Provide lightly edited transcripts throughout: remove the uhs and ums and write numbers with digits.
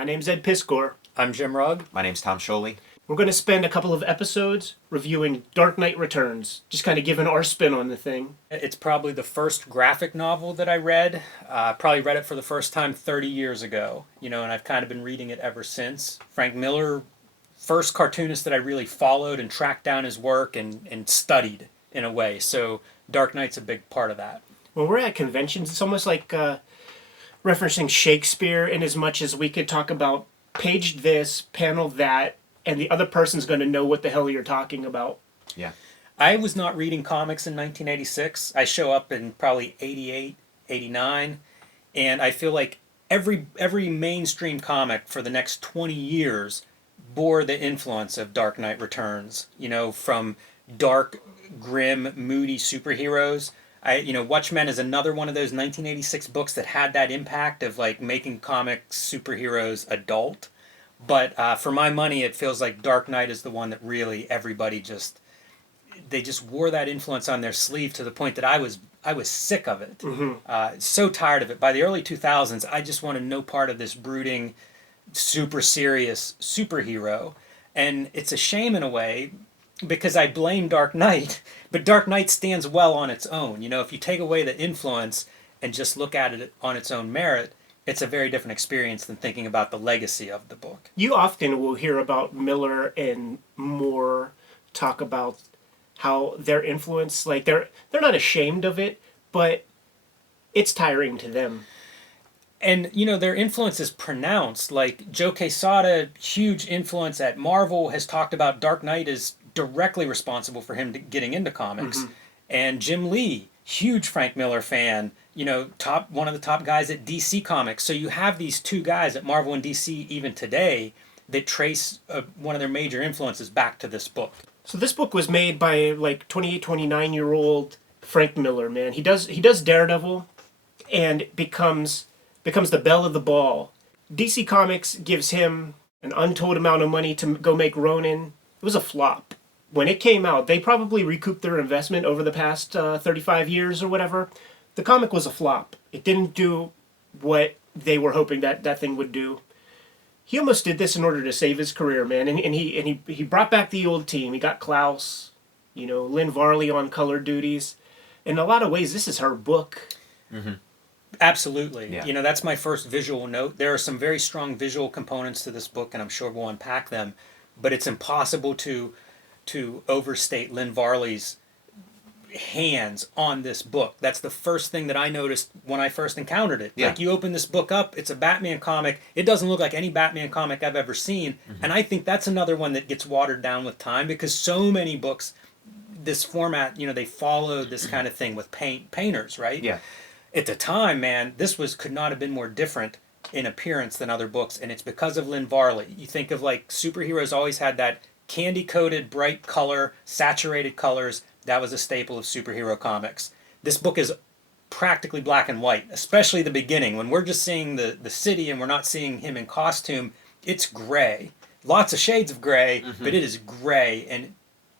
My name's Ed Piskor. I'm Jim Rugg. My name's Tom Scholey. We're going to spend a couple of episodes reviewing Dark Knight Returns, just kind of giving our spin on the thing. It's probably the first graphic novel that I read. Probably read it for the first time 30 years ago, and I've kind of been reading it ever since. Frank Miller, first cartoonist that I really followed and tracked down his work and studied in a way. So Dark Knight's a big part of that. When we're at conventions, it's almost like referencing Shakespeare in as much as we could talk about page this, panel that, and the other person's going to know what the hell you're talking about. Yeah. I was not reading comics in 1986. I show up in probably 88, 89, and I feel like every mainstream comic for the next 20 years bore the influence of Dark Knight Returns, from dark, grim, moody superheroes. Watchmen is another one of those 1986 books that had that impact of like making comic superheroes adult. But for my money, it feels like Dark Knight is the one that really everybody they just wore that influence on their sleeve to the point that I was sick of it. Mm-hmm. So tired of it. By the early 2000s, I just wanted no part of this brooding, super serious superhero. And it's a shame in a way because I blame Dark Knight, but Dark Knight stands well on its own. If you take away the influence and just look at it on its own merit, it's a very different experience than thinking about the legacy of the book. You often will hear about Miller and Moore talk about how their influence, like they're not ashamed of it, but it's tiring to them. And, their influence is pronounced. Like Joe Quesada, huge influence at Marvel, has talked about Dark Knight is directly responsible for him getting into comics. Mm-hmm. And Jim Lee, huge Frank Miller fan, one of the top guys at DC Comics. So you have these two guys at Marvel and DC even today that trace one of their major influences back to this book. So this book was made by like 28, 29-year-old Frank Miller, man. He does Daredevil and becomes the belle of the ball. DC Comics gives him an untold amount of money to go make Ronin. It was a flop. When it came out, they probably recouped their investment over the past 35 years or whatever. The comic was a flop. It didn't do what they were hoping that thing would do. He almost did this in order to save his career, man. And he brought back the old team. He got Klaus, Lynn Varley on color duties. In a lot of ways, this is her book. Mm-hmm. Absolutely. Yeah. That's my first visual note. There are some very strong visual components to this book, and I'm sure we'll unpack them. But it's impossible to overstate Lynn Varley's hands on this book. That's the first thing that I noticed when I first encountered it. Yeah. Like, you open this book up, it's a Batman comic. It doesn't look like any Batman comic I've ever seen. Mm-hmm. And I think that's another one that gets watered down with time because so many books, this format, they follow this kind of thing with painters, right? Yeah. At the time, man, this could not have been more different in appearance than other books, and it's because of Lynn Varley. You think of like superheroes always had that candy-coated, bright color, saturated colors. That was a staple of superhero comics. This book is practically black and white, especially the beginning. When we're just seeing the city and we're not seeing him in costume, it's gray. Lots of shades of gray, mm-hmm. but it is gray, and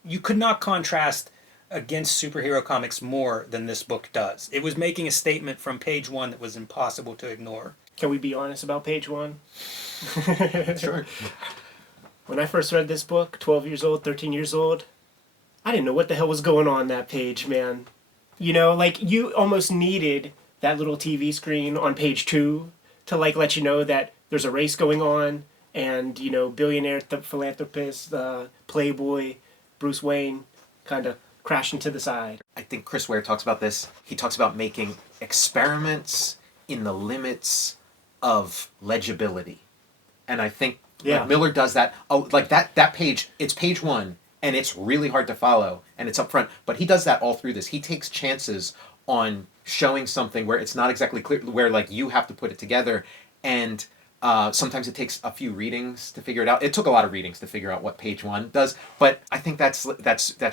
you could not contrast against superhero comics more than this book does. It was making a statement from page one that was impossible to ignore. Can we be honest about page one? Sure. When I first read this book, 12 years old, 13 years old, I didn't know what the hell was going on that page, man. You almost needed that little TV screen on page 2 to let you know that there's a race going on and, billionaire philanthropist, playboy, Bruce Wayne kind of crashing to the side. I think Chris Ware talks about this. He talks about making experiments in the limits of legibility. And I think Miller does that. Oh, like that page, it's page 1, and it's really hard to follow, and it's up front. But he does that all through this. He takes chances on showing something where it's not exactly clear, where like you have to put it together, and sometimes it takes a few readings to figure it out. It took a lot of readings to figure out what page 1 does, but I think that's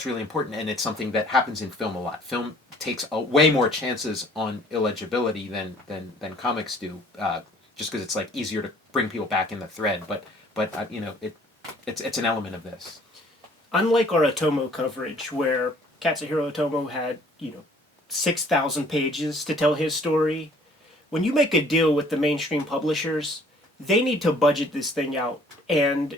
really important, and it's something that happens in film a lot. Film takes way more chances on illegibility than comics do, just because it's like easier to bring people back in the thread. But it's an element of this. Unlike our Otomo coverage, where Katsuhiro Otomo had 6,000 pages to tell his story, when you make a deal with the mainstream publishers, they need to budget this thing out, and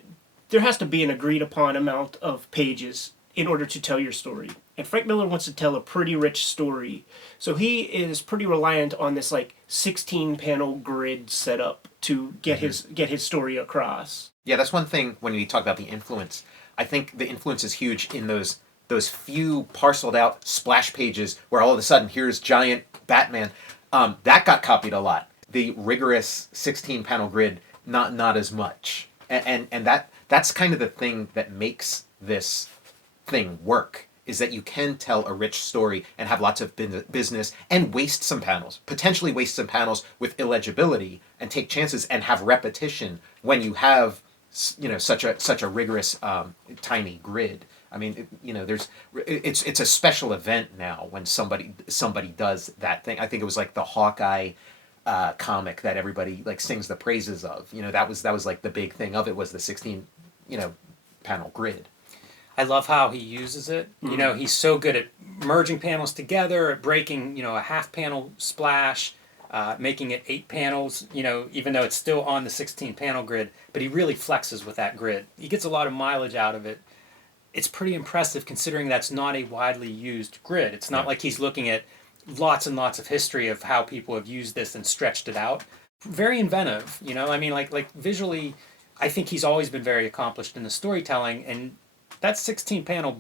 there has to be an agreed upon amount of pages in order to tell your story. And Frank Miller wants to tell a pretty rich story, so he is pretty reliant on this like 16 panel grid setup to get his story across. Yeah, that's one thing when we talk about the influence. I think the influence is huge in those few parceled out splash pages where all of a sudden here's giant Batman. That got copied a lot. The rigorous 16 panel grid, not as much. And that's kind of the thing that makes this thing work, is that you can tell a rich story and have lots of business and potentially waste some panels with illegibility and take chances and have repetition when you have such a rigorous tiny grid. I mean, it's a special event now when somebody does that thing. I think it was like the Hawkeye comic that everybody like sings the praises of. That was like the big thing of it, was the 16 panel grid. I love how he uses it. He's so good at merging panels together, at breaking a half panel splash, making it 8 panels, even though it's still on the 16 panel grid, but he really flexes with that grid. He gets a lot of mileage out of it. It's pretty impressive considering that's not a widely used grid. It's not like he's looking at lots and lots of history of how people have used this and stretched it out. Very inventive, I mean, like visually, I think he's always been very accomplished in the storytelling, and that 16 panel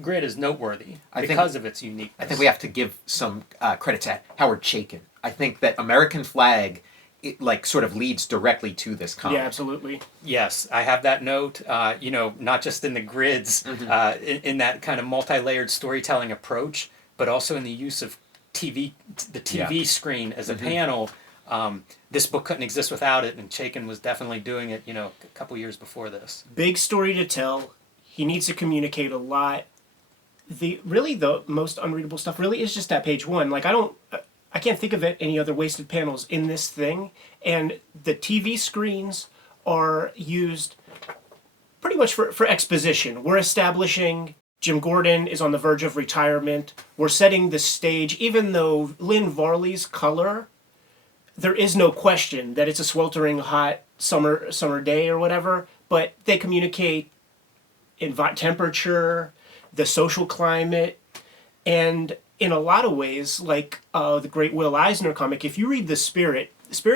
grid is noteworthy because of its uniqueness. I think we have to give some credit to Howard Chaykin. I think that American Flag, it like sort of leads directly to this comic. Yeah, absolutely. Yes, I have that note. Not just in the grids, in that kind of multi-layered storytelling approach, but also in the use of the TV screen as a panel. This book couldn't exist without it, and Chaykin was definitely doing it. A couple years before this. Big story to tell. He needs to communicate a lot. The most unreadable stuff really is just that page 1. Like I can't think of any other wasted panels in this thing, and the TV screens are used pretty much for exposition. We're establishing Jim Gordon is on the verge of retirement. We're setting the stage, even though Lynn Varley's color, there is no question that it's a sweltering hot summer day or whatever, but they communicate temperature, the social climate, and in a lot of ways, like the great Will Eisner comic, if you read The Spirit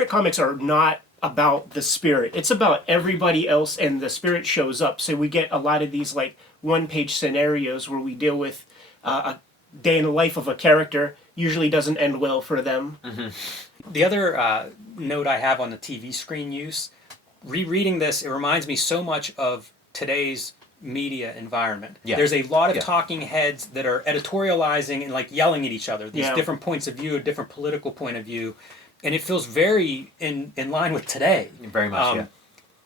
comics are not about the Spirit. It's about everybody else, and the Spirit shows up. So we get a lot of these like one-page scenarios where we deal with a day in the life of a character. Usually doesn't end well for them. Mm-hmm. The other note I have on the TV screen use, rereading this, it reminds me so much of today's media environment. Yeah. There's a lot of talking heads that are editorializing and like yelling at each other. These different points of view, a different political point of view, and it feels very in line with today. Very much,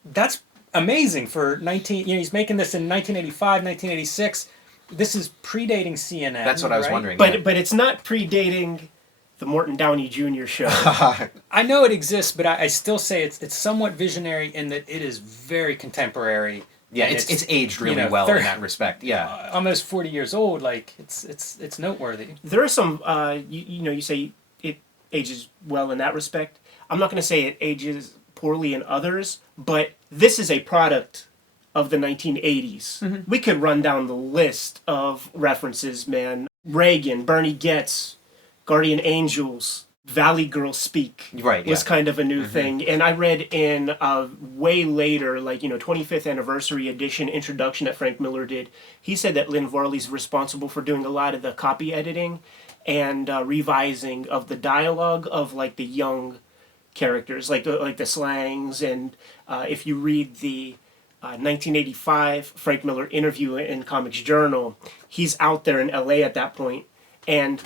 That's amazing for he's making this in 1985, 1986. This is predating CNN. That's what I was wondering. But it's not predating the Morton Downey Jr. show. I know it exists, but I still say it's somewhat visionary in that it is very contemporary. Yeah, it's aged really well in that respect. Yeah, almost 40 years old. Like it's noteworthy. There are some you say it ages well in that respect. I'm not going to say it ages poorly in others, but this is a product of the 1980s. Mm-hmm. We could run down the list of references, man. Reagan, Bernie Getz, Guardian Angels, Valley Girl Speak was kind of a new thing. And I read in a way later, 25th anniversary edition introduction that Frank Miller did, he said that Lynn Varley's responsible for doing a lot of the copy editing and revising of the dialogue of the young characters, like the slangs. And if you read the 1985 Frank Miller interview in Comics Journal, he's out there in LA at that point, and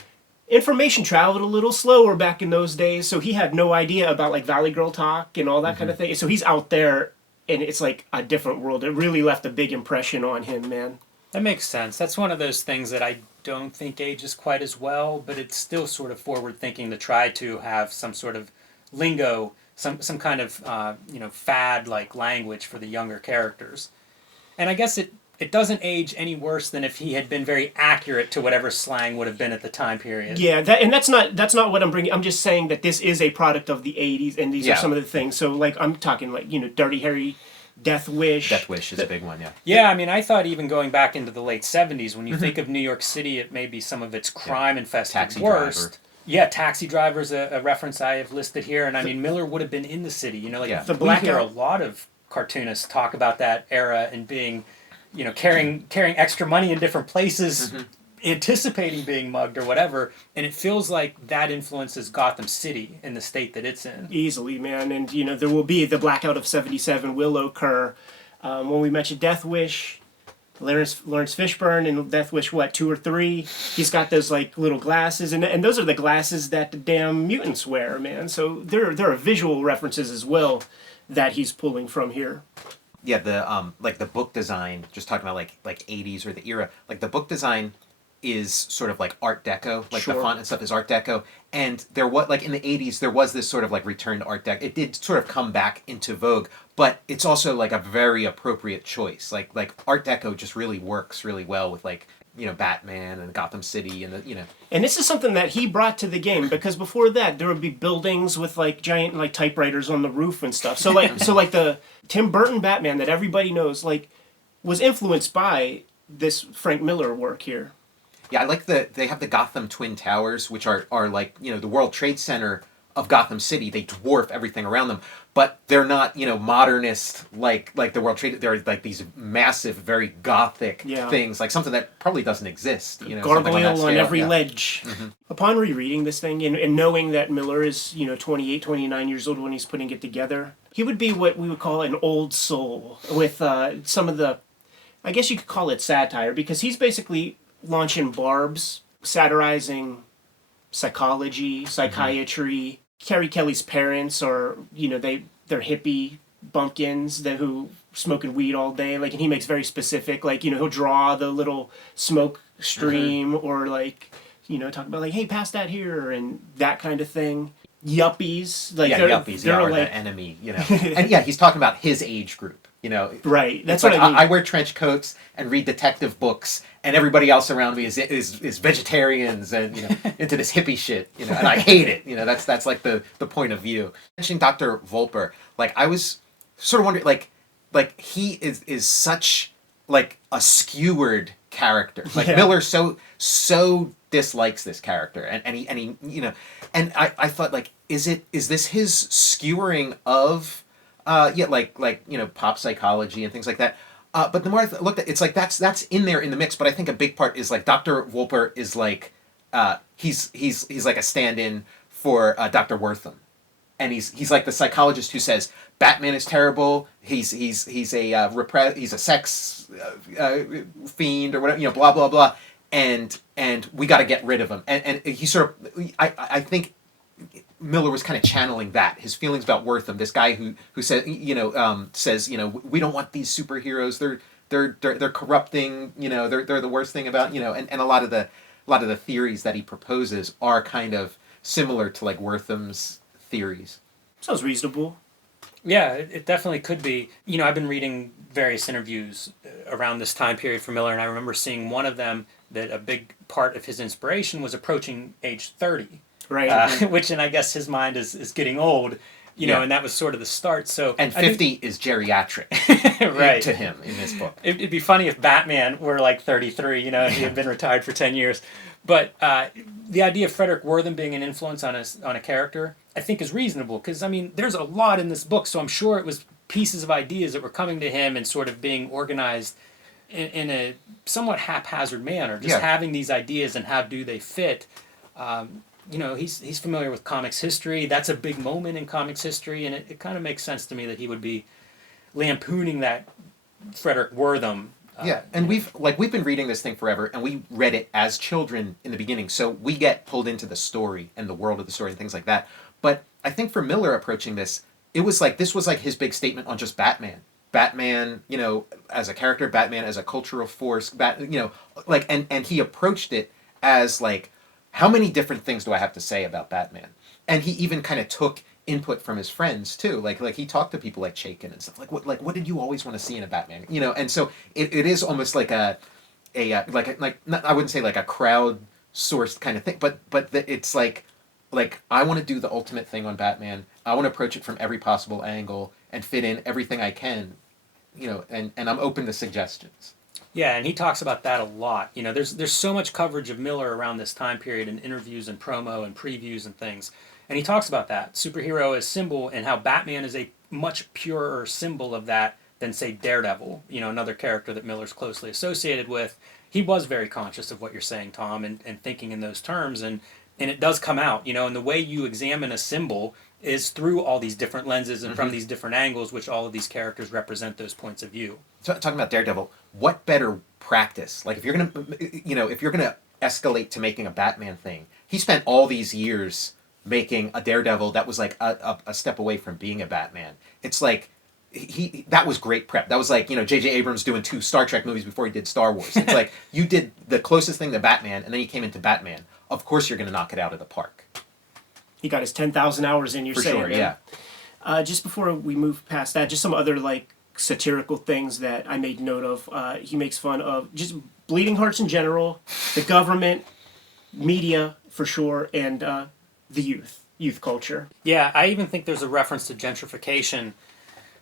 information traveled a little slower back in those days, so he had no idea about Valley Girl talk and all that kind of thing. So he's out there, and it's like a different world. It really left a big impression on him, man. That makes sense. That's one of those things that I don't think ages quite as well, but it's still sort of forward thinking to try to have some sort of lingo, some kind of fad like language for the younger characters. And I guess it it doesn't age any worse than if he had been very accurate to whatever slang would have been at the time period. Yeah, that's not what I'm bringing. I'm just saying that this is a product of the '80s, and these are some of the things. So like I'm talking like Dirty Harry, Death Wish. Death Wish is a big one, yeah. Yeah, I mean, I thought even going back into the late '70s, when you think of New York City, it may be some of its crime-infested Taxi worst. Driver. Yeah, Taxi Driver's a reference I have listed here, and I mean, Miller would have been in the city. You know, like The we hear a blackout. lot of cartoonists talk about that era and being, carrying extra money in different places, anticipating being mugged or whatever, and it feels like that influences Gotham City in the state that it's in. Easily, man, and there will be the blackout of '77 will occur. When we mentioned Death Wish, Lawrence Fishburne in Death Wish, 2 or 3? He's got those like little glasses, and those are the glasses that the damn mutants wear, man. So there are visual references as well that he's pulling from here. Yeah, the like the book design, just talking about like 80s or the era, like the book design is sort of like Art Deco, like the font and stuff is Art Deco, and there was like in the 80s there was this sort of like return to Art Deco. It did sort of come back into vogue, but it's also like a very appropriate choice. Like Art Deco just really works really well with like Batman and Gotham City and the. And this is something that he brought to the game, because before that there would be buildings with like giant like typewriters on the roof and stuff. So like the Tim Burton Batman that everybody knows like was influenced by this Frank Miller work here. Yeah, I like they have the Gotham Twin Towers, which are like the World Trade Center of Gotham City. They dwarf everything around them, but they're not modernist like the World Trade. They're like these massive, very gothic things, like something that probably doesn't exist. Gargoyle on every ledge. Mm-hmm. Upon rereading this thing and knowing that Miller is 28, 29 years old when he's putting it together, he would be what we would call an old soul with some of the, I guess you could call it satire, because he's basically launching barbs, satirizing psychology, psychiatry. Carrie Kelly's parents are, they're hippie bumpkins who smoking weed all day. Like, and he makes very specific, like, he'll draw the little smoke stream or like, talk about like, hey, pass that here and that kind of thing. Yuppies, like yuppies are like the enemy, and he's talking about his age group, Right. That's what I mean. I wear trench coats and read detective books, and everybody else around me is vegetarians and into this hippie shit, and I hate it. That's like the point of view. Mentioning Dr. Volper, like I was sort of wondering, like he is such like a skewered character. Like Miller so dislikes this character, and he and I thought, like, is this his skewering of pop psychology and things like that. But the more I looked at it, it's like that's in there in the mix. But I think a big part is like Dr. Wolper is like he's like a stand-in for Dr. Wortham, and he's like the psychologist who says Batman is terrible. He's a sex fiend or whatever, blah blah blah, and we got to get rid of him. And he sort of I think Miller was kind of channeling that, his feelings about Wortham, this guy who says we don't want these superheroes, they're corrupting, they're the worst thing about, and a lot of the theories that he proposes are kind of similar to like Wortham's theories. Sounds reasonable. Yeah, it definitely could be. I've been reading various interviews around this time period for Miller, and I remember seeing one of them that a big part of his inspiration was approaching age 30. Right. Which, and I guess his mind is getting old, and that was sort of the start. So and 50 is geriatric, right, to him in this book. It'd be funny if Batman were like 33, he had been retired for 10 years. But the idea of Frederick Wortham being an influence on a character, I think, is reasonable, because I mean, there's a lot in this book, so I'm sure it was pieces of ideas that were coming to him and sort of being organized in a somewhat haphazard manner, just having these ideas and how do they fit. He's familiar with comics history. That's a big moment in comics history, and it kind of makes sense to me that he would be lampooning that Frederick Wortham. And we've been reading this thing forever, and we read it as children in the beginning, so we get pulled into the story and the world of the story and things like that. But I think for Miller approaching this, this was like his big statement on just Batman. Batman, as a character, Batman as a cultural force, and he approached it as like, how many different things do I have to say about Batman? And he even kind of took input from his friends too. Like he talked to people like Chaykin and stuff. What did you always want to see in a Batman? You know, and so it is almost like I wouldn't say like a crowd sourced kind of thing, but it's like I want to do the ultimate thing on Batman. I want to approach it from every possible angle and fit in everything I can, you know, and I'm open to suggestions. Yeah, and he talks about that a lot. You know, there's so much coverage of Miller around this time period in interviews and promo and previews and things. And he talks about that. Superhero as symbol and how Batman is a much purer symbol of that than, say, Daredevil, you know, another character that Miller's closely associated with. He was very conscious of what you're saying, Tom, and thinking in those terms. And it does come out, you know, and the way you examine a symbol is through all these different lenses and from these different angles, which all of these characters represent those points of view. Talking about Daredevil, what better practice? Like if you're gonna escalate to making a Batman thing, he spent all these years making a Daredevil that was like a step away from being a Batman. It's like that was great prep. That was like, you know, J.J. Abrams doing 2 Star Trek movies before he did Star Wars. It's like you did the closest thing to Batman, and then you came into Batman. Of course, you're going to knock it out of the park. He got his 10,000 hours in. You're saying, sure, man. yeah. Just before we move past that, just some other like satirical things that I made note of. He makes fun of just bleeding hearts in general, the government, media for sure, and the youth culture. Yeah, I even think there's a reference to gentrification.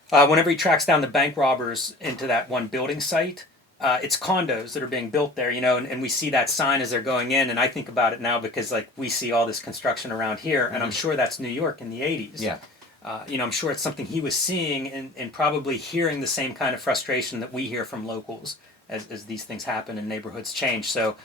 Whenever he tracks down the bank robbers into that one building site, it's condos that are being built there, you know, and we see that sign as they're going in, and I think about it now because, like, we see all this construction around here, and I'm sure that's New York in the 80s. Yeah. You know, I'm sure it's something he was seeing and probably hearing the same kind of frustration that we hear from locals as these things happen and neighborhoods change. So,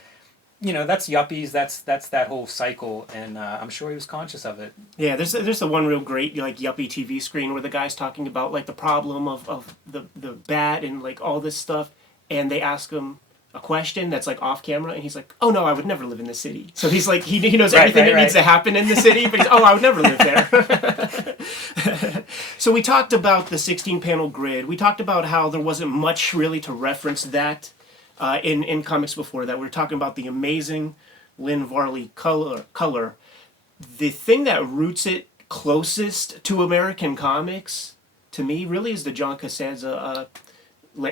you know, that's yuppies, that's that whole cycle, and I'm sure he was conscious of it. Yeah, there's the one real great like yuppie TV screen where the guy's talking about like the problem of the bat and like all this stuff, and they ask him a question that's like off camera, and he's like, "Oh no, I would never live in the city." So he's like, he knows everything that needs to happen in the city, but he's, "Oh, I would never live there." So we talked about the 16-panel grid. We talked about how there wasn't much really to reference that in comics before that. We were talking about the amazing Lynn Varley color. The thing that roots it closest to American comics, to me, really is the John Costanza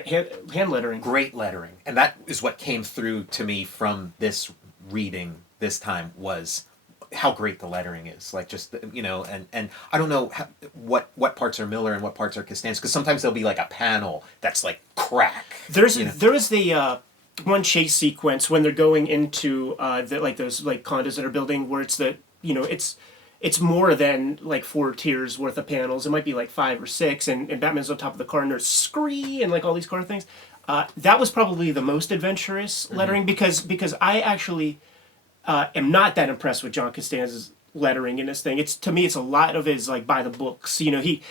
hand lettering. Great lettering. And that is what came through to me from this reading this time, was how great the lettering is. Like, just, you know, and I don't know what parts are Miller and what parts are Costanza, because sometimes there'll be like a panel that's like crack. There is the one chase sequence when they're going into those like condos that are building, where it's the, you know, it's more than like 4 tiers worth of panels. It might be like 5 or 6, and Batman's on top of the car and there's scree and like all these car things. That was probably the most adventurous lettering, because I actually am not that impressed with John Costanza's lettering in this thing. To me it's a lot of his like by the books. You know, he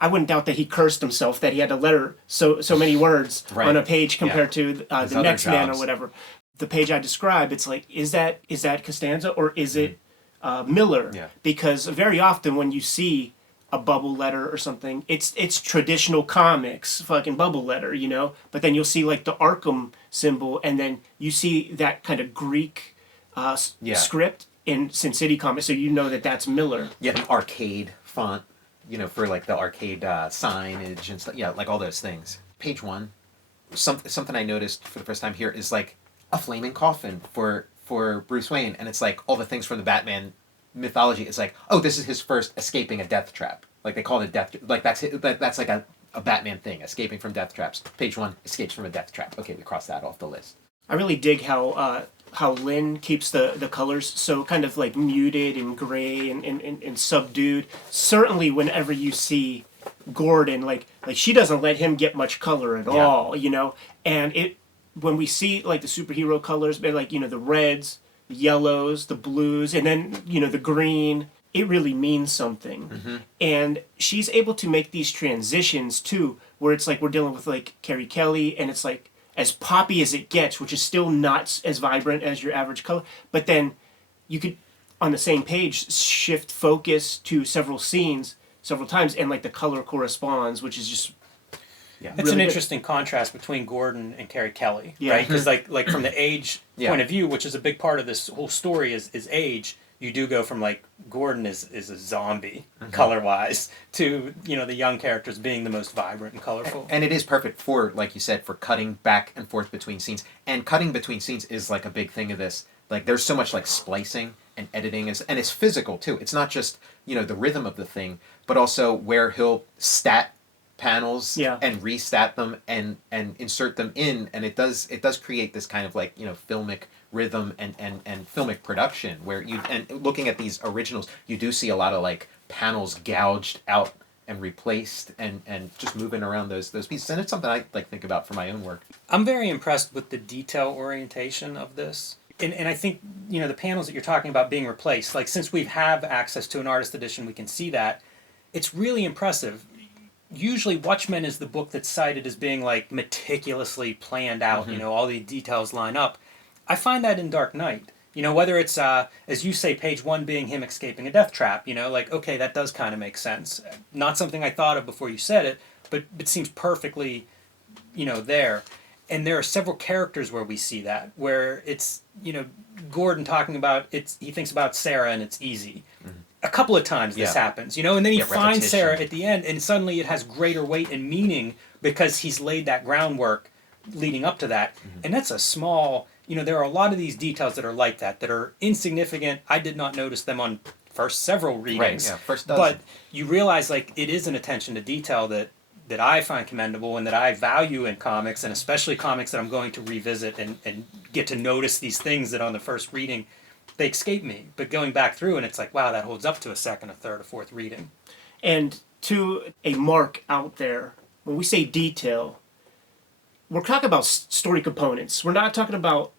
I wouldn't doubt that he cursed himself that he had to letter so many words on a page compared to the next man or whatever. The page I described, it's like, is that Costanza or is it Miller? Yeah. Because very often when you see a bubble letter or something, it's traditional comics fucking bubble letter, you know, but then you'll see like the Arkham symbol, and then you see that kind of Greek script in Sin City comics, so you know that that's Miller. Yeah, the arcade font, you know, for like the arcade signage and stuff. Yeah, like all those things. Page 1, something I noticed for the first time here is like a flaming coffin for Bruce Wayne, and it's like all the things from the Batman mythology. It's like, oh, this is his first escaping a death trap. Like they call it a death, like that's like a Batman thing, escaping from death traps. Page 1, escapes from a death trap. Okay, we crossed that off the list. I really dig how Lynn keeps the colors so kind of like muted and gray and subdued. Certainly whenever you see Gordon, like she doesn't let him get much color at all, you know? And when we see like the superhero colors, like, you know, the reds, the yellows, the blues, and then, you know, the green, it really means something. Mm-hmm. And she's able to make these transitions too, where it's like we're dealing with like Carrie Kelly, and it's like as poppy as it gets, which is still not as vibrant as your average color. But then you could, on the same page, shift focus to several scenes several times, and like the color corresponds, which is just it's really an good. Interesting contrast between Gordon and Carrie Kelly, Yeah. right? Because like from the age point of view, which is a big part of this whole story, is age. you do go from like Gordon is a zombie color wise to the young characters being the most vibrant and colorful. And it is perfect for, like you said, for cutting back and forth between scenes. And cutting between scenes is like a big thing of this. Like there's so much like splicing and editing, and it's physical too. It's not just the rhythm of the thing, but also where he'll stat panels and restat them and insert them in, and it does create this kind of like filmic rhythm and filmic production where looking at these originals, you do see a lot of like panels gouged out and replaced and just moving around those pieces, and it's something I like think about for my own work. I'm very impressed with the detail orientation of this. And I think, the panels that you're talking about being replaced, like since we have access to an artist edition, we can see that. It's really impressive. Usually Watchmen is the book that's cited as being like meticulously planned out, all the details line up. I find that in Dark Knight. Whether it's, as you say, page 1 being him escaping a death trap, like, okay, that does kind of make sense. Not something I thought of before you said it, but it seems perfectly, there. And there are several characters where we see that, where it's, Gordon talking about, he thinks about Sarah and it's easy. A couple of times this happens, and then he finds Sarah at the end, and suddenly it has greater weight and meaning because he's laid that groundwork leading up to that. And that's a small, there are a lot of these details that are like that are insignificant. I did not notice them on first several readings. Right, first dozen. But you realize like it is an attention to detail that I find commendable and that I value in comics, and especially comics that I'm going to revisit and get to notice these things that on the first reading they escape me. But going back through, and it's like, wow, that holds up to a second, a third, a fourth reading. And to a mark out there, when we say detail, we're talking about story components. We're not talking about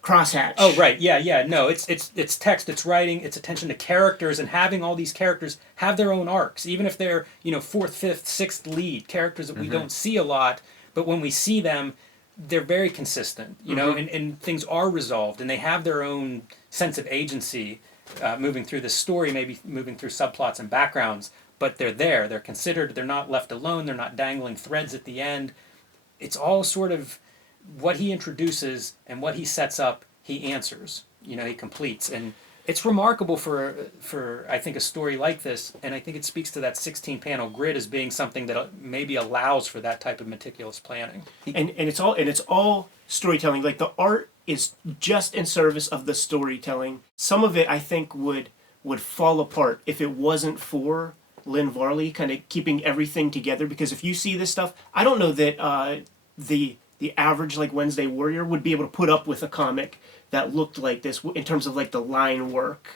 crosshatch. Oh, right. Yeah. No, it's text, it's writing, it's attention to characters, and having all these characters have their own arcs, even if they're, fourth, fifth, sixth lead characters that we don't see a lot, but when we see them, they're very consistent, and things are resolved, and they have their own sense of agency moving through the story, maybe moving through subplots and backgrounds, but they're there, they're considered, they're not left alone, they're not dangling threads at the end. It's all sort of what he introduces and what he sets up, he answers, he completes. And it's remarkable for I think a story like this, and I think it speaks to that 16-panel grid as being something that maybe allows for that type of meticulous planning. And it's all storytelling. Like the art is just in service of the storytelling. Some of it I think would fall apart if it wasn't for Lynn Varley kind of keeping everything together, because if you see this stuff, I don't know that the average like Wednesday Warrior would be able to put up with a comic that looked like this in terms of like the line work.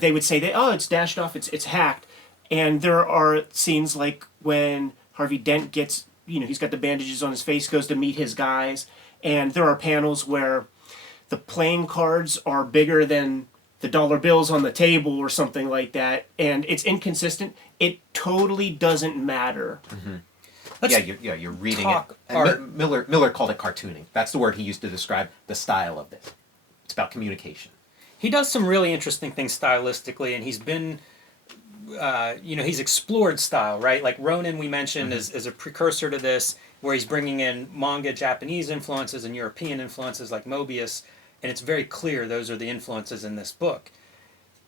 They would say that, it's dashed off, it's hacked. And there are scenes like when Harvey Dent gets, he's got the bandages on his face, goes to meet his guys, and there are panels where the playing cards are bigger than the dollar bills on the table or something like that, and it's inconsistent. It totally doesn't matter. You're reading it. And Miller called it cartooning. That's the word he used to describe the style of this. It's about communication. He does some really interesting things stylistically, and he's been, he's explored style, right? Like Ronin, we mentioned, is a precursor to this, where he's bringing in manga Japanese influences and European influences like Mobius, and it's very clear those are the influences in this book.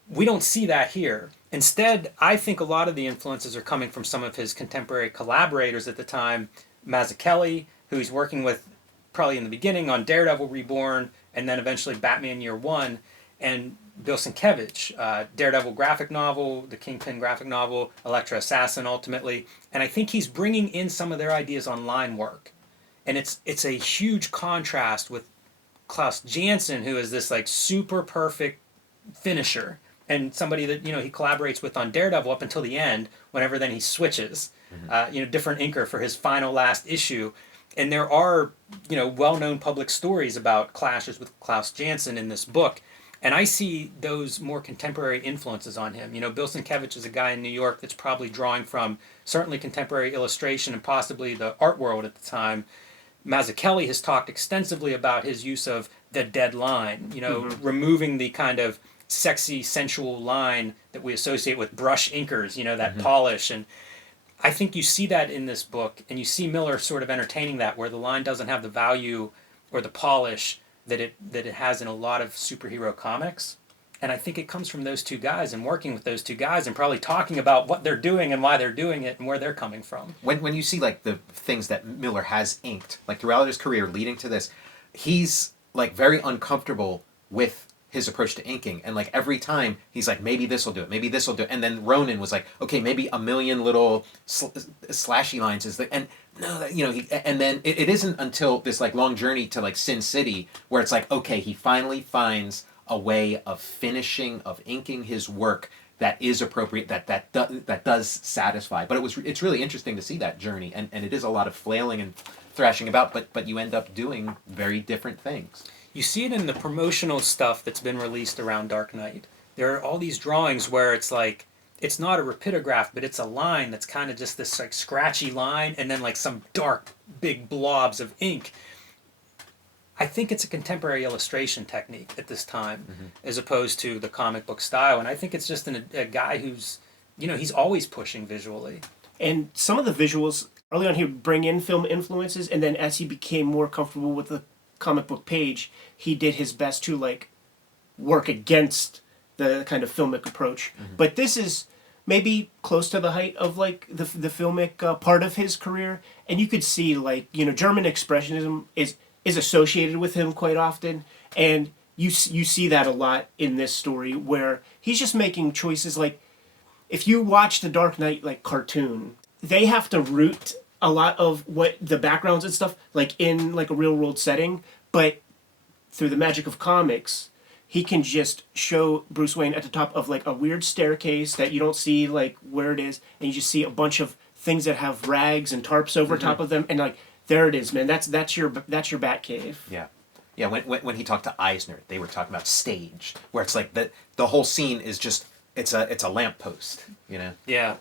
We don't see that here. Instead, I think a lot of the influences are coming from some of his contemporary collaborators at the time, Mazzucchelli, who he's working with probably in the beginning on Daredevil Reborn, and then eventually Batman Year One, and Bill Sienkiewicz, Daredevil graphic novel, the Kingpin graphic novel, Elektra Assassin ultimately, and I think he's bringing in some of their ideas on line work, and it's a huge contrast with Klaus Janson, who is this like super perfect finisher, and somebody that he collaborates with on Daredevil up until the end. Whenever then he switches, different inker for his final last issue. And there are well-known public stories about clashes with Klaus Janson in this book, and I see those more contemporary influences on him. Bill Sienkiewicz is a guy in New York that's probably drawing from certainly contemporary illustration and possibly the art world at the time. Mazzucchelli has talked extensively about his use of the dead line, removing the kind of sexy, sensual line that we associate with brush inkers, that polish. And I think you see that in this book, and you see Miller sort of entertaining that, where the line doesn't have the value or the polish that it has in a lot of superhero comics. And I think it comes from those two guys and working with those two guys and probably talking about what they're doing and why they're doing it and where they're coming from. When you see like the things that Miller has inked, like throughout his career leading to this, he's like very uncomfortable with his approach to inking, and like every time he's like, maybe this will do it, maybe this will do it, and then Ronin was like, okay, maybe a million little slashy lines is the, and no, that, you know, and then it isn't until this like long journey to like Sin City where it's like, okay, he finally finds a way of finishing, of inking his work that is appropriate, that does satisfy. But it's really interesting to see that journey, and it is a lot of flailing and thrashing about, but you end up doing very different things. You see it in the promotional stuff that's been released around Dark Knight. There are all these drawings where it's like, it's not a rapidograph, but it's a line that's kind of just this like scratchy line and then like some dark big blobs of ink. I think it's a contemporary illustration technique at this time, as opposed to the comic book style. And I think it's just a guy who's, you know, he's always pushing visually. And some of the visuals, early on he would bring in film influences, and then as he became more comfortable with the comic book page, he did his best to like work against the kind of filmic approach. But this is maybe close to the height of like the filmic part of his career, and you could see like, you know, German expressionism is associated with him quite often, and you see that a lot in this story where he's just making choices. Like if you watch the Dark Knight like cartoon, they have to root a lot of what the backgrounds and stuff like in like a real world setting, but through the magic of comics, he can just show Bruce Wayne at the top of like a weird staircase that you don't see like where it is, and you just see a bunch of things that have rags and tarps over top of them, and like there it is, man. That's your Batcave. Yeah. Yeah, when he talked to Eisner, they were talking about stage, where it's like the whole scene is just it's a lamppost, you know. Yeah,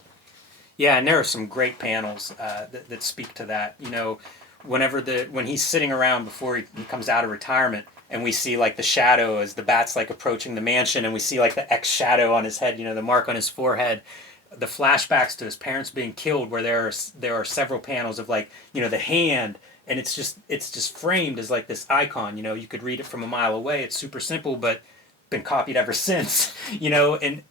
yeah, and there are some great panels that speak to that. You know, when he's sitting around before he comes out of retirement, and we see like the shadow as the bat's like approaching the mansion, and we see like the X shadow on his head, you know, the mark on his forehead. The flashbacks to his parents being killed, where there are several panels of like, you know, the hand, and it's just framed as like this icon. You know, you could read it from a mile away. It's super simple, but been copied ever since. You know, and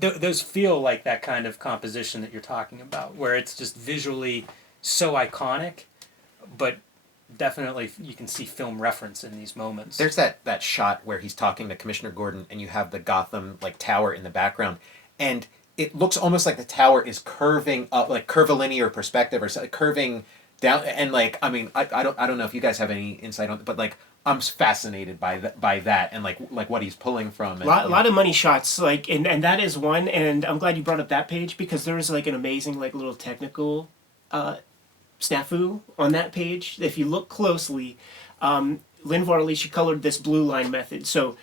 those feel like that kind of composition that you're talking about, where it's just visually so iconic, but definitely you can see film reference in these moments. There's that shot where he's talking to Commissioner Gordon, and you have the Gotham like tower in the background, and it looks almost like the tower is curving up, like curvilinear perspective or something, curving down. And like, I mean, I don't know if you guys have any insight on it, but like, I'm fascinated by that and like what he's pulling from. And, a lot of money shots, like, and that is one. And I'm glad you brought up that page, because there is like an amazing like little technical snafu on that page. If you look closely, Lynn Varley, she colored this blue line method. So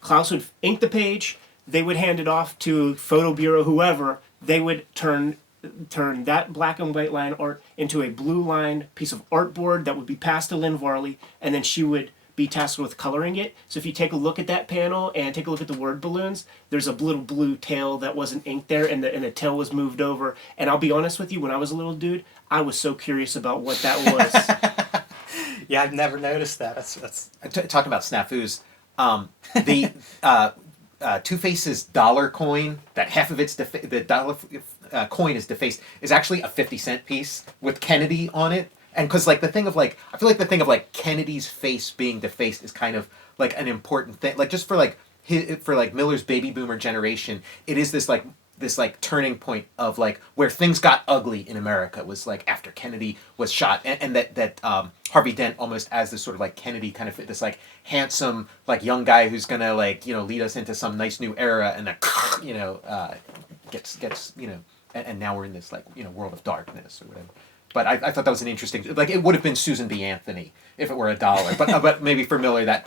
Klaus would ink the page. They would hand it off to Photo Bureau, whoever. They would turn that black and white line art into a blue line piece of artboard that would be passed to Lynn Varley, and then she would be tasked with coloring it. So if you take a look at that panel and take a look at the word balloons, there's a little blue tail that wasn't inked there, and the tail was moved over. And I'll be honest with you, when I was a little dude, I was so curious about what that was. Yeah, I've never noticed that. That's talking about snafus, the Two-Face's dollar coin, that half of its the dollar coin is defaced, is actually a 50-cent piece with Kennedy on it. And because like the thing of like, I feel like the thing of like Kennedy's face being defaced is kind of like an important thing. Like just for like Miller's baby boomer generation, it is this like turning point of like where things got ugly in America was like after Kennedy was shot, and that Harvey Dent almost as this sort of like Kennedy kind of this like handsome like young guy who's gonna like, you know, lead us into some nice new era, and then you know gets you know, and now we're in this like, you know, world of darkness or whatever. But I thought that was an interesting, like it would have been Susan B. Anthony if it were a dollar, but maybe for Miller that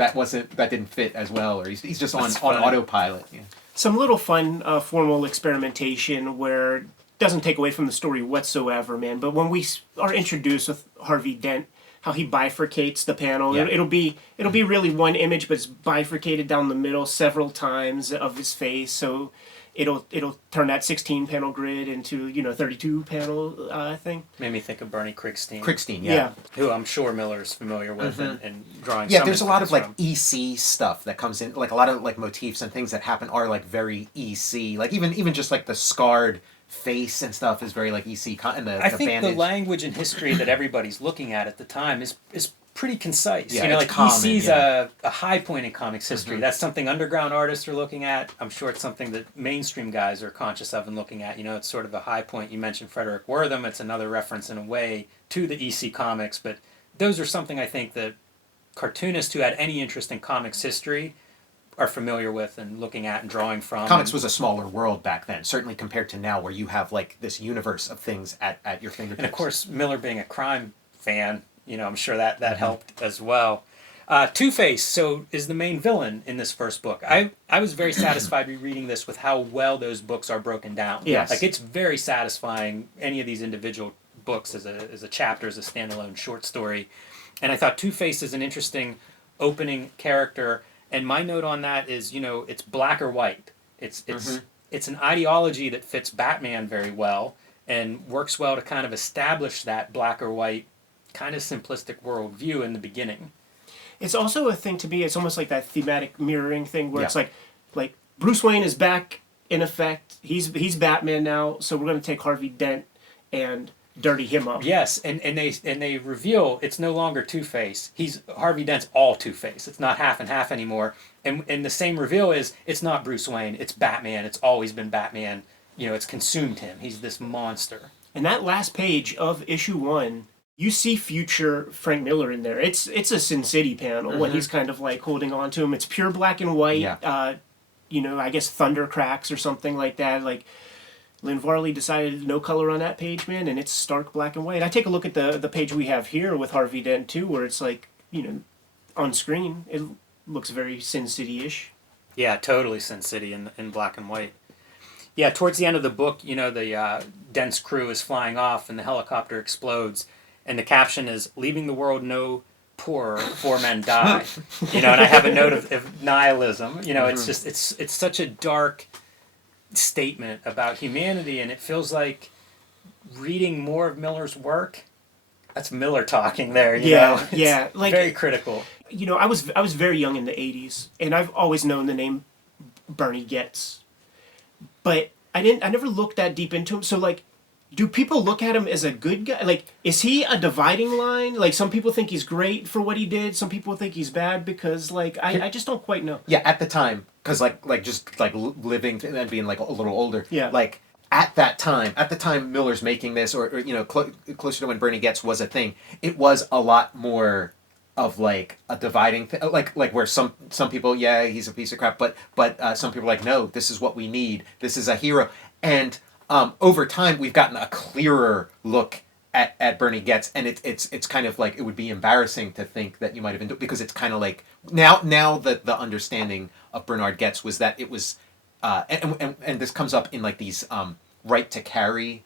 didn't fit as well, or he's just on autopilot. Yeah. Some little fun formal experimentation where it doesn't take away from the story whatsoever, man. But when we are introduced with Harvey Dent, how he bifurcates the panel, yeah. it'll be really one image, but it's bifurcated down the middle several times of his face. So it'll turn that 16 panel grid into 32 panel thing. Made me think of Bernie Krigstein. Krigstein, yeah. Yeah. Who I'm sure Miller's familiar with and drawing. Yeah, some there's a lot of like influence EC stuff that comes in, like a lot of like motifs and things that happen are like very EC. Like even just like the scarred face and stuff is very like EC. And I think bandage. the language and history that everybody's looking at the time is pretty concise. Yeah, you know, it's like common, EC's yeah. a high point in comics history. That's something underground artists are looking at. I'm sure it's something that mainstream guys are conscious of and looking at. You know, it's sort of a high point. You mentioned Frederick Wortham. It's another reference in a way to the EC comics, but those are something I think that cartoonists who had any interest in comics history are familiar with and looking at and drawing from. Comics was a smaller world back then, certainly compared to now, where you have like this universe of things at your fingertips. And of course, Miller being a crime fan, I'm sure that helped as well. Two-Face, so is the main villain in this first book. I was very satisfied reading this with how well those books are broken down. Yes. Like it's very satisfying, any of these individual books as a chapter, as a standalone short story. And I thought Two-Face is an interesting opening character. And my note on that is, it's black or white. It's an ideology that fits Batman very well and works well to kind of establish that black or white kind of simplistic worldview in the beginning. It's also a thing to me. It's almost like that thematic mirroring thing where Yeah. it's like Bruce Wayne is back in effect. He's Batman now, so we're going to take Harvey Dent and dirty him up. Yes, and they reveal it's no longer Two-Face. Harvey Dent's all Two-Face. It's not half and half anymore. And the same reveal is it's not Bruce Wayne. It's Batman. It's always been Batman. It's consumed him. He's this monster. And that last page of issue 1. You see future Frank Miller in there. It's a Sin City panel when he's kind of like holding on to him. It's pure black and white. Yeah. I guess thunder cracks or something like that. Like Lynn Varley decided no color on that page, man, and it's stark black and white. I take a look at the page we have here with Harvey Dent too, where it's like on screen it looks very Sin City-ish. Yeah, totally Sin City in black and white. Yeah, towards the end of the book, the Dent's crew is flying off and the helicopter explodes. And the caption is, leaving the world no poorer, 4 men die. And I have a note of nihilism. It's just, it's such a dark statement about humanity, and it feels like reading more of Miller's work, that's Miller talking there, Yeah, It's like very critical. I was very young in the 80s, and I've always known the name Bernie Getz. But I never looked that deep into him. So like, do people look at him as a good guy? Like, is he a dividing line? Like, some people think he's great for what he did. Some people think he's bad because, like, I just don't quite know. Yeah, at the time, because just living and being like a little older. Yeah. Like at the time Miller's making this, or closer to when Bernie Getz was a thing, it was a lot more of like a dividing thing, like where some people, yeah, he's a piece of crap, but some people are like, no, this is what we need. This is a hero, and over time we've gotten a clearer look at Bernie Getz, and it's kind of like it would be embarrassing to think that you might have been, because it's kind of like now that the understanding of Bernard Getz was that it was and this comes up in like these right to carry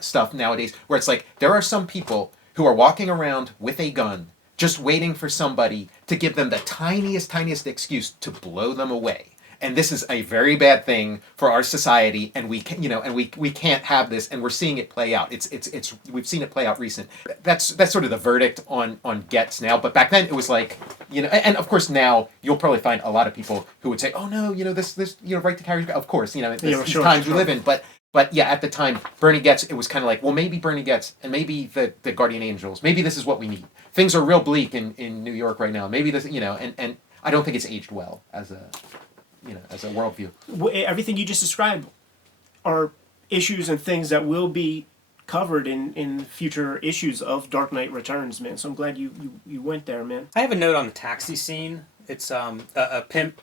stuff nowadays, where it's like there are some people who are walking around with a gun just waiting for somebody to give them the tiniest excuse to blow them away. And this is a very bad thing for our society, and we can, we can't have this, and we're seeing it play out. It's we've seen it play out recent. That's sort of the verdict on Getz now. But back then it was like, and of course now you'll probably find a lot of people who would say, oh no, this right to carry, of course, these times we live in. But yeah, at the time, Bernie Getz, it was kind of like, well, maybe Bernie Getz and maybe the Guardian Angels, maybe this is what we need. Things are real bleak in New York right now. Maybe this, and I don't think it's aged well as a worldview. Everything you just described are issues and things that will be covered in future issues of Dark Knight Returns, man. So I'm glad you went there, man. I have a note on the taxi scene. It's a pimp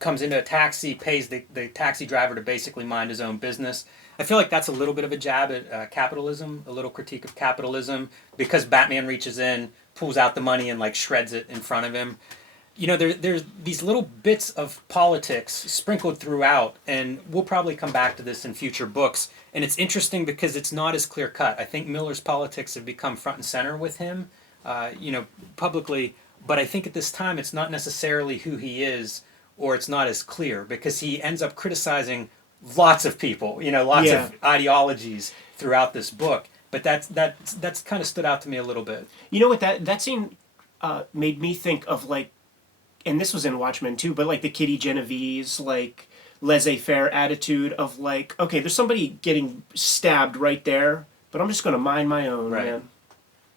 comes into a taxi, pays the taxi driver to basically mind his own business. I feel like that's a little bit of a jab at capitalism, a little critique of capitalism, because Batman reaches in, pulls out the money, and like shreds it in front of him. There's these little bits of politics sprinkled throughout, and we'll probably come back to this in future books. And it's interesting because it's not as clear cut. I think Miller's politics have become front and center with him, publicly. But I think at this time it's not necessarily who he is, or it's not as clear, because he ends up criticizing lots of people, lots Yeah. of ideologies throughout this book. But that's kind of stood out to me a little bit. You know what, that scene made me think of, like, and this was in Watchmen too, but like the Kitty Genovese, like, laissez-faire attitude of, like, okay, there's somebody getting stabbed right there, but I'm just going to mind my own, Right. man.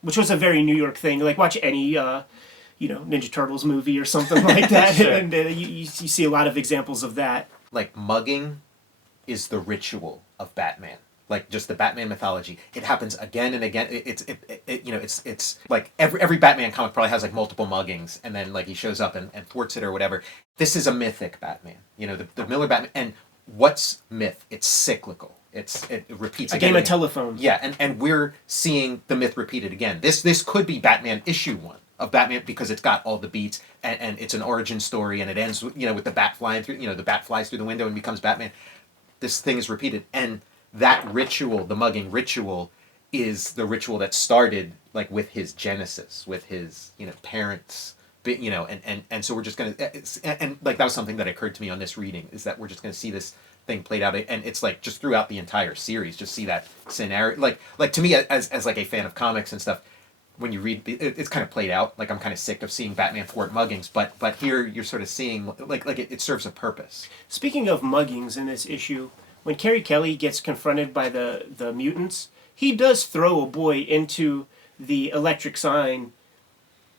Which was a very New York thing. Like, watch any, Ninja Turtles movie or something like that, Sure. and you see a lot of examples of that. Like, mugging is the ritual of Batman. Like, just the Batman mythology. It happens again and again. It's like every Batman comic probably has like multiple muggings, and then like he shows up and thwarts it or whatever. This is a mythic Batman. The Miller Batman. And what's myth? It's cyclical. It repeats A again game and of telephone. Yeah, and we're seeing the myth repeated again. This could be Batman issue 1 of Batman because it's got all the beats and it's an origin story and it ends with the bat flying through. The bat flies through the window and becomes Batman. This thing is repeated, and that ritual, the mugging ritual, is the ritual that started like with his genesis, with his parents. And so we're just gonna and like that was something that occurred to me on this reading, is that we're just gonna see this thing played out, and it's like just throughout the entire series, just see that scenario. Like to me, as like a fan of comics and stuff, when you read it's kind of played out. Like, I'm kind of sick of seeing Batman thwart muggings, but here you're sort of seeing like it serves a purpose. Speaking of muggings in this issue, when Carrie Kelly gets confronted by the mutants, he does throw a boy into the electric sign,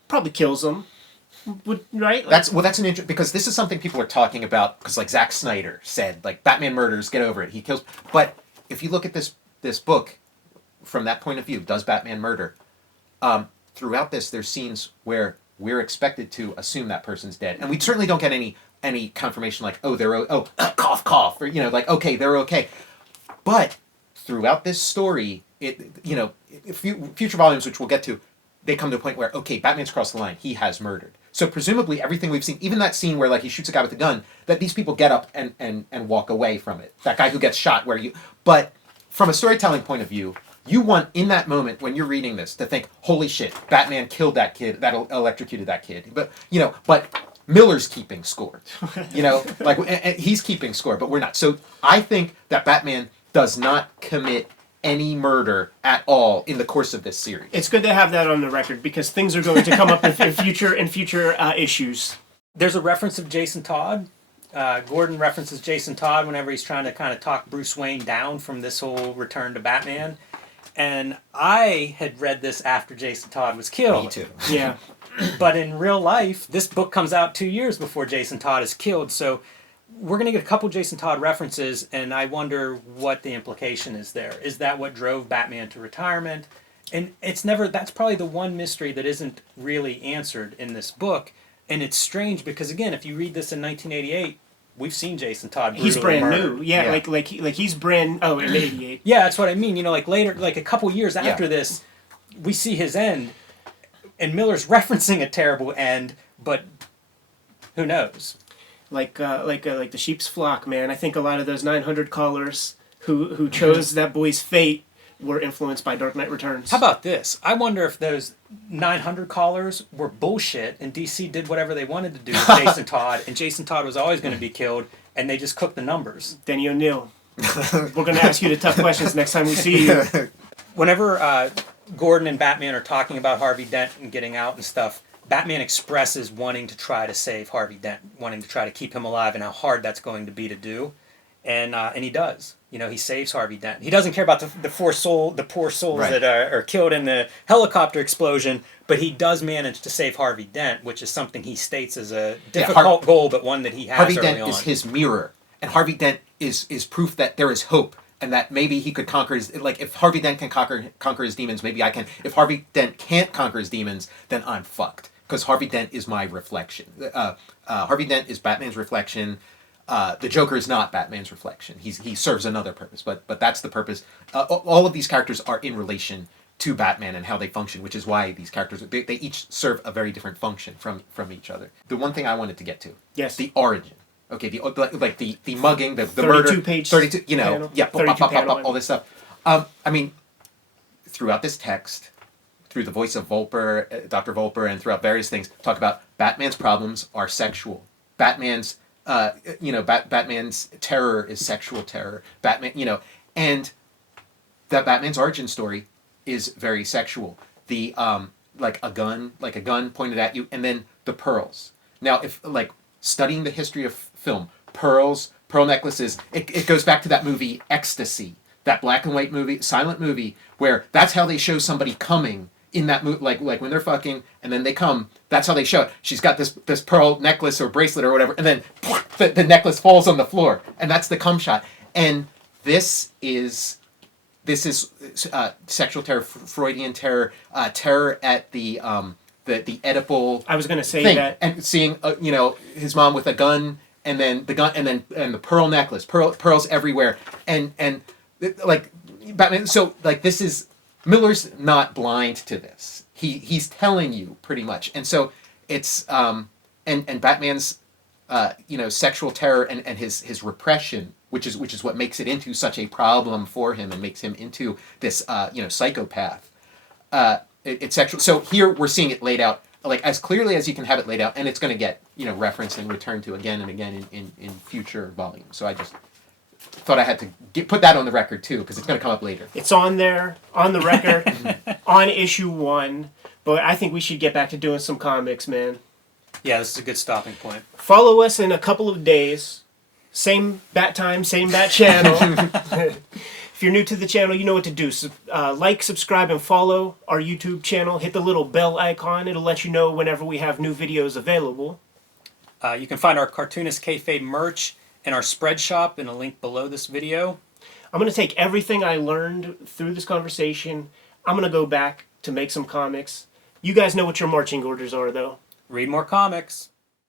probably kills him. Right? Like, That's an interesting, because this is something people are talking about, because like Zack Snyder said, like, Batman murders, get over it, he kills. But if you look at this book from that point of view, does Batman murder? Throughout this, there's scenes where we're expected to assume that person's dead, and we certainly don't get any confirmation like, oh, they're cough cough, or like, okay, they're okay. But throughout this story, future volumes, which we'll get to, they come to a point where, okay, Batman's crossed the line, he has murdered. So presumably everything we've seen, even that scene where like he shoots a guy with a gun, that these people get up and walk away from it. That guy who gets shot but from a storytelling point of view, you want in that moment when you're reading this to think, holy shit, Batman killed that kid, that electrocuted that kid. But Miller's keeping score. He's keeping score, but we're not. So I think that Batman does not commit any murder at all in the course of this series. it's good to have that on the record, because things are going to come up in future issues. There's a reference of Jason Todd. Gordon references Jason Todd whenever he's trying to kind of talk Bruce Wayne down from this whole return to Batman. And I had read this after Jason Todd was killed. Me too. Yeah. But in real life, this book comes out 2 years before Jason Todd is killed. So we're going to get a couple Jason Todd references, and I wonder what the implication is there. Is that what drove Batman to retirement? And that's probably the one mystery that isn't really answered in this book. And it's strange because, again, if you read this in 1988, we've seen Jason Todd brutally He's brand murdered. new. Yeah, Yeah. like he's brand. Oh, in '88. Yeah, that's what I mean. Like later, like a couple years after Yeah. this, we see his end, and Miller's referencing a terrible end, but who knows? Like the sheep's flock, man. I think a lot of those 900 callers who chose that boy's fate were influenced by Dark Knight Returns. How about this? I wonder if those 900 callers were bullshit, and DC did whatever they wanted to do with Jason Todd, and Jason Todd was always going to be killed, and they just cooked the numbers. Denny O'Neil? We're going to ask you the tough questions next time we see you. Whenever Gordon and Batman are talking about Harvey Dent and getting out and stuff, Batman expresses wanting to try to save Harvey Dent, wanting to try to keep him alive, and how hard that's going to be to do, and he does. He saves Harvey Dent. He doesn't care about the poor souls Right. that are killed in the helicopter explosion, but he does manage to save Harvey Dent, which is something he states as a difficult goal, but one that he has Harvey early Dent on. is his mirror, and Harvey Dent is proof that there is hope, and that maybe he could conquer his, like, if Harvey Dent can conquer his demons, maybe I can. If Harvey Dent can't conquer his demons, then I'm fucked, because Harvey Dent is my reflection. Harvey Dent is Batman's reflection. The Joker is not Batman's reflection. He serves another purpose, but that's the purpose. All of these characters are in relation to Batman and how they function, which is why these characters, they each serve a very different function from each other. The one thing I wanted to get to, Yes. the origin. Okay, the mugging, the 32 murder, page 32, panel. yeah, 32 panel. all this stuff. I mean, throughout this text, through the voice of Volper, Dr. Volper, and throughout various things, talk about Batman's problems are sexual. Batman's Batman's terror is sexual terror. Batman, and that Batman's origin story is very sexual. The like a gun pointed at you, and then the pearls. Now, if studying the history of film, pearl necklaces, it goes back to that movie Ecstasy, that black and white movie, silent movie, where that's how they show somebody coming in that movie, like when they're fucking and then they come. That's how they show it. She's got this pearl necklace or bracelet or whatever, and then the necklace falls on the floor, and that's the cum shot. And this is sexual terror, Freudian terror, terror at the Oedipal. I was going to say thing. that, And seeing his mom with a gun, and then the pearl necklace, pearls everywhere, and like Batman. So this is Miller's not blind to this. He's telling you pretty much, and so it's and Batman's sexual terror and his repression, which is what makes it into such a problem for him and makes him into this psychopath. It's sexual. So here we're seeing it laid out as clearly as you can have it laid out, and it's going to get referenced and returned to again and again in future volumes. So I just thought I had to put that on the record too, because it's going to come up later. it's on there, on the record, on issue 1. But I think we should get back to doing some comics, man. Yeah, this is a good stopping point. Follow us in a couple of days. Same bat time, same bat channel. If you're new to the channel, you know what to do. Like, subscribe, and follow our YouTube channel. Hit the little bell icon. It'll let you know whenever we have new videos available. You can find our Cartoonist Kayfabe merch in our spread shop in a link below this video. I'm going to take everything I learned through this conversation. I'm going to go back to make some comics. You guys know what your marching orders are, though. Read more comics.